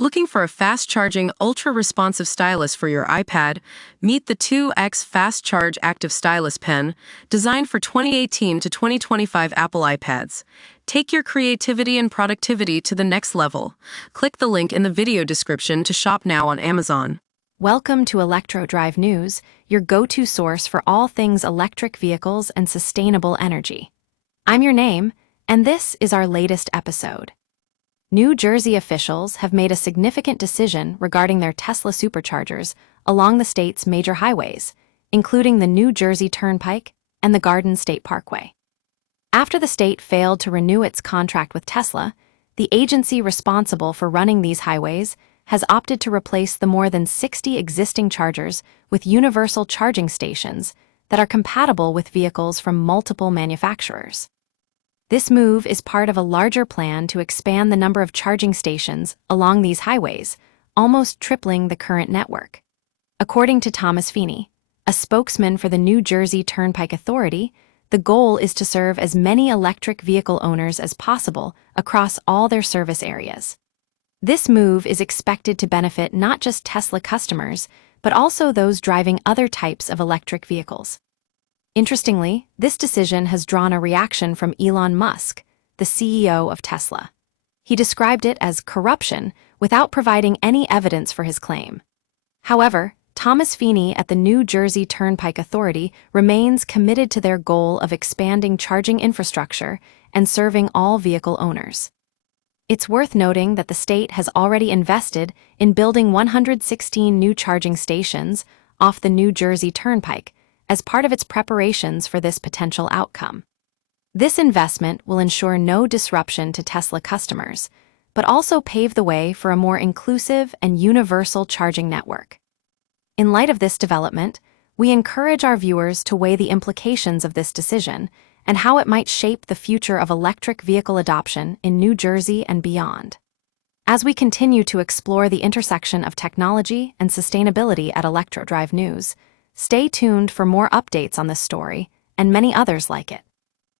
Looking for a fast-charging, ultra-responsive stylus for your iPad? Meet the 2X Fast Charge Active Stylus Pen, designed for 2018 to 2025 Apple iPads. Take your creativity and productivity to the next level. Click the link in the video description to shop now on Amazon. Welcome to Electro Drive News, your go-to source for all things electric vehicles and sustainable energy. I'm your name, and this is our latest episode. New Jersey officials have made a significant decision regarding their Tesla Superchargers along the state's major highways, including the New Jersey Turnpike and the Garden State Parkway. After the state failed to renew its contract with Tesla, the agency responsible for running these highways has opted to replace the more than 60 existing chargers with universal charging stations that are compatible with vehicles from multiple manufacturers. This move is part of a larger plan to expand the number of charging stations along these highways, almost tripling the current network. According to Thomas Feeney, a spokesman for the New Jersey Turnpike Authority, the goal is to serve as many electric vehicle owners as possible across all their service areas. This move is expected to benefit not just Tesla customers, but also those driving other types of electric vehicles. Interestingly, this decision has drawn a reaction from Elon Musk, the CEO of Tesla. He described it as corruption without providing any evidence for his claim. However, Thomas Feeney at the New Jersey Turnpike Authority remains committed to their goal of expanding charging infrastructure and serving all vehicle owners. It's worth noting that the state has already invested in building 116 new charging stations off the New Jersey Turnpike as part of its preparations for this potential outcome. This investment will ensure no disruption to Tesla customers, but also pave the way for a more inclusive and universal charging network. In light of this development, we encourage our viewers to weigh the implications of this decision and how it might shape the future of electric vehicle adoption in New Jersey and beyond. As we continue to explore the intersection of technology and sustainability at Electro Drive News, stay tuned for more updates on this story and many others like it.